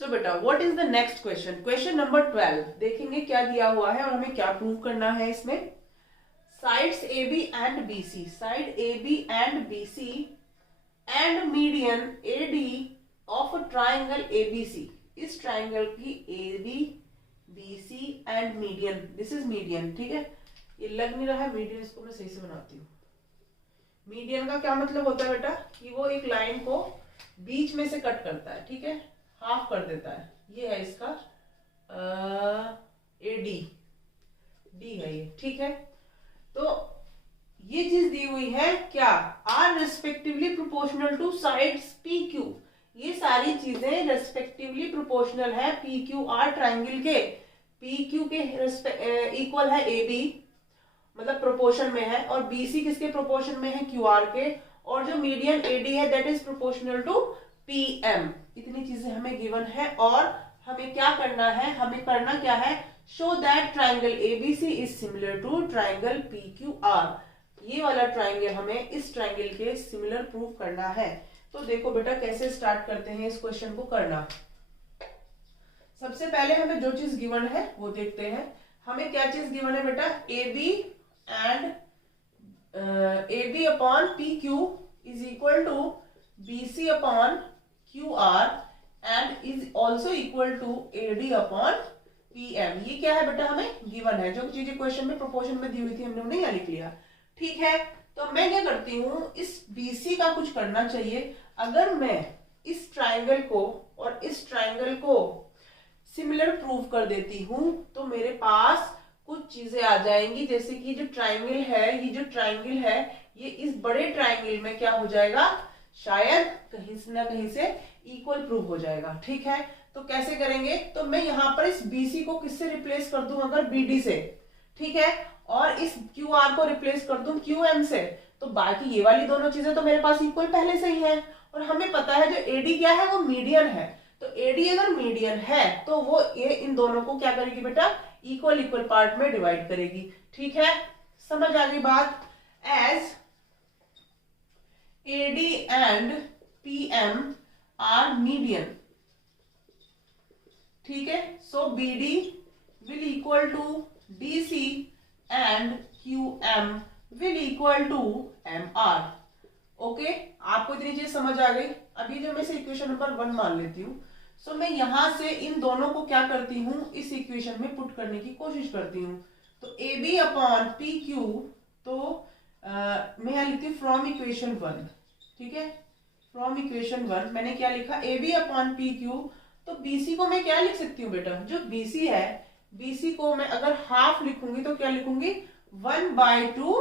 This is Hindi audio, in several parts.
सो बेटा what is the next question, question number 12 देखेंगे क्या दिया हुआ है और हमें क्या प्रूव करना है इसमें। Sides A B and B C, side A B and B C and median A D of a triangle A B C, इस ट्राइंगल की A B B C and median, this is median, ठीक है। ये लग नहीं रहा है मीडियन, इसको मैं सही से बनाती हूँ। मीडियन का क्या मतलब होता है बेटा कि वो एक लाइन को बीच में से कट करता है, ठीक है, हाफ कर देता है। ये है इसका ए डी, डी है ये, ठीक है। तो ये चीज दी हुई है क्या, are respectively proportional to sides P Q, ये सारी चीजें रेस्पेक्टिवली प्रोपोर्शनल है पी क्यू आर ट्राइंगल के, पी क्यू के इक्वल है ए बी, मतलब प्रोपोर्शन में है, और बीसी किसके प्रोपोर्शन में है, क्यू आर के, और जो मीडियन एडी है that is proportional to P M. इतनी चीजें हमें गिवन है और हमें क्या करना है, हमें करना क्या है, show that triangle ABC is similar to triangle P Q R. ये वाला ट्राइंगल हमें इस ट्राइंगल के सिमिलर प्रूव करना है। तो देखो बेटा कैसे स्टार्ट करते हैं इस क्वेश्चन को करना। सबसे पहले हमें जो चीज गिवन है वो देखते हैं। हमें क्या चीज गिवन है बेटा, A B and A B upon P Q is equal to B C upon Q R and is also equal to A D upon P M. ये क्या है बेटा, हमें गिवन है, जो चीजें क्वेश्चन में प्रोपोर्शन में दी हुई थी हमने उन्हें यहाँ लिख लिया, ठीक है। तो मैं क्या करती हूँ, इस बीसी का कुछ करना चाहिए। अगर मैं इस ट्राइंगल को और इस ट्राइंगल को सिमिलर प्रूव कर देती हूं तो मेरे पास कुछ चीजें आ जाएंगी, जैसे कि जो ट्राइंगल है, ये जो ट्राइंगल है ये इस बड़े ट्राइंगल में क्या हो जाएगा, शायद कहीं से ना कहीं से इक्वल प्रूव हो जाएगा, ठीक है। तो कैसे करेंगे, तो मैं यहाँ पर इस BC को किससे रिप्लेस कर दूं, अगर BD से, ठीक है, और इस QR को रिप्लेस कर दूं QM से, तो बाकी ये वाली दोनों चीजें तो मेरे पास इक्वल पहले से ही है। और हमें पता है जो AD क्या है वो मीडियन है, तो AD अगर मीडियन है तो वो ये इन दोनों को क्या करेगी बेटा, इक्वल इक्वल पार्ट में डिवाइड करेगी, ठीक है। समझ आ गई बात। As AD and PM are median, ठीक है, so BD will equal to DC and QM will equal to MR। Okay, आपको इतनी चीज समझ आ गई। अभी जो मैं इसे इक्वेशन नंबर 1 मान लेती हूँ, सो मैं यहां से इन दोनों को क्या करती हूँ, इस इक्वेशन में पुट करने की कोशिश करती हूँ। तो AB अपॉन PQ, तो मैं यहां लिखती हूँ फ्रॉम इक्वेशन 1, ठीक है, फ्रॉम इक्वेशन 1 मैंने क्या लिखा, AB अपॉन PQ, तो BC को मैं क्या लिख सकती हूँ बेटा, जो BC है, BC को मैं अगर हाफ लिखूंगी तो क्या लिखूंगी, 1/2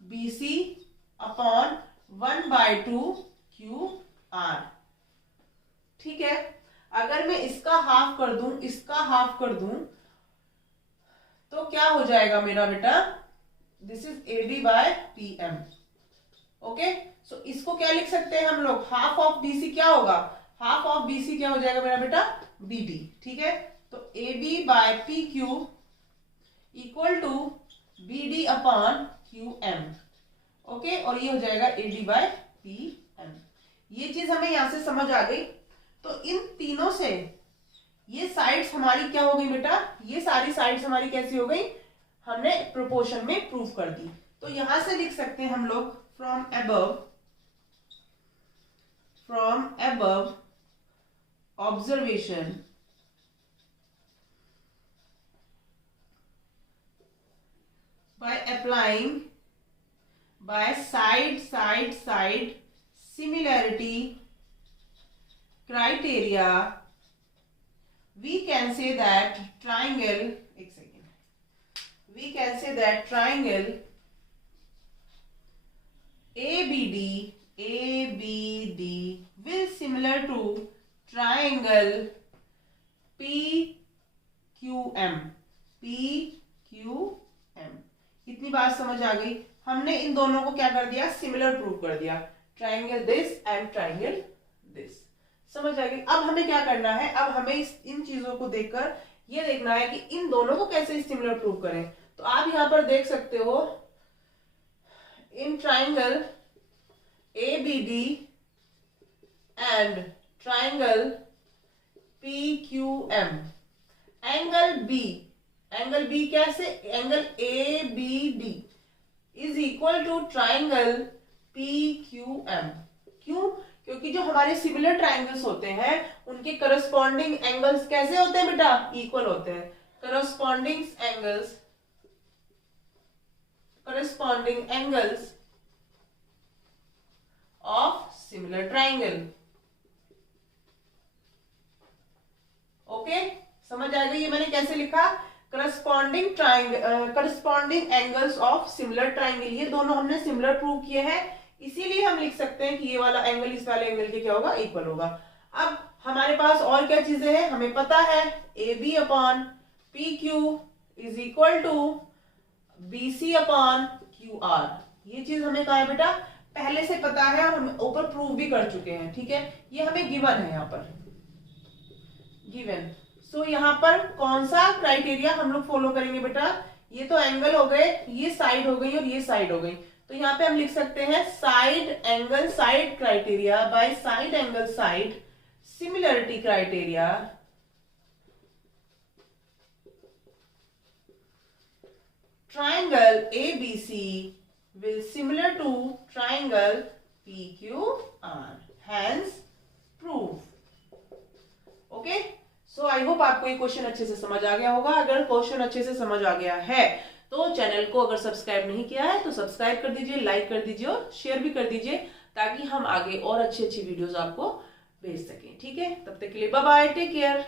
BC अपॉन 1/2 QR, ठीक है। अगर मैं इसका हाफ कर दूं, इसका हाफ कर दूं, तो क्या हो जाएगा मेरा बेटा, this is AD by PM। Okay, so इसको क्या लिख सकते हैं हम लोग, हाफ ऑफ BC क्या होगा, हाफ ऑफ BC क्या हो जाएगा मेरा बेटा, BD, ठीक है। तो AB by PQ equal to BD upon QM, okay, और ये हो जाएगा AD बाय PM। ये चीज हमें यहां से समझ आ गई। तो इन तीनों से ये साइड्स हमारी क्या हो गई बेटा, ये सारी साइड्स हमारी कैसी हो गई, हमने प्रोपोर्शन में प्रूव कर दी। तो यहां से लिख सकते हैं हम लोग from above observation by applying by side similarity criteria, we can say that triangle, एक second, we can say that triangle ABD will similar to triangle PQM। इतनी बात समझ आ गई। हमने इन दोनों को क्या कर दिया, सिमिलर प्रूव कर दिया, triangle this and triangle this. समझ आ गई। अब हमें क्या करना है, अब हमें इन चीजों को देखकर ये देखना है कि इन दोनों को कैसे सिमिलर प्रूव करें। तो आप यहां पर देख सकते हो, in triangle ABD and triangle PQM। Angle B कैसे, angle ABD is equal to triangle PQM। क्यों? क्योंकि जो हमारे सिमिलर ट्राइंगल्स होते हैं उनके करस्पॉन्डिंग एंगल्स कैसे होते हैं बेटा, इक्वल होते हैं। Corresponding angles of similar triangle. Okay, समझ आ गई ये मैंने कैसे लिखा, corresponding angles of similar triangle. ये दोनों हमने सिमिलर प्रूव किए हैं, इसीलिए हम लिख सकते हैं कि ये वाला एंगल इस वाले एंगल के क्या होगा, इक्वल होगा। अब हमारे पास और क्या चीजें हैं, हमें पता है AB upon PQ is equal to BC upon QR। ये चीज हमें कहा है बेटा, पहले से पता है और हम ऊपर प्रूव भी कर चुके हैं। ठीक है, ये हमें गिवन है, यहाँ पर गिवन। सो यहाँ पर कौन सा क्राइटेरिया हम लोग फॉलो करेंगे बेटा, ये तो एंगल हो गए, ये साइड हो गई और ये साइड हो गई, तो यहाँ पे हम लिख सकते हैं side angle side criteria by side angle side similarity criteria. Triangle ABC will similar to triangle PQR, hence proof। Okay, so I hope आपको ये क्वेश्चन अच्छे से समझ आ गया होगा। अगर क्वेश्चन अच्छे से समझ आ गया है तो चैनल को अगर सब्सक्राइब नहीं किया है तो सब्सक्राइब कर दीजिए, लाइक कर दीजिए और शेयर भी कर दीजिए, ताकि हम आगे और अच्छी अच्छी वीडियोस आपको भेज सकें। ठीक है, तब तक के लिए बाय बाय, टेक केयर।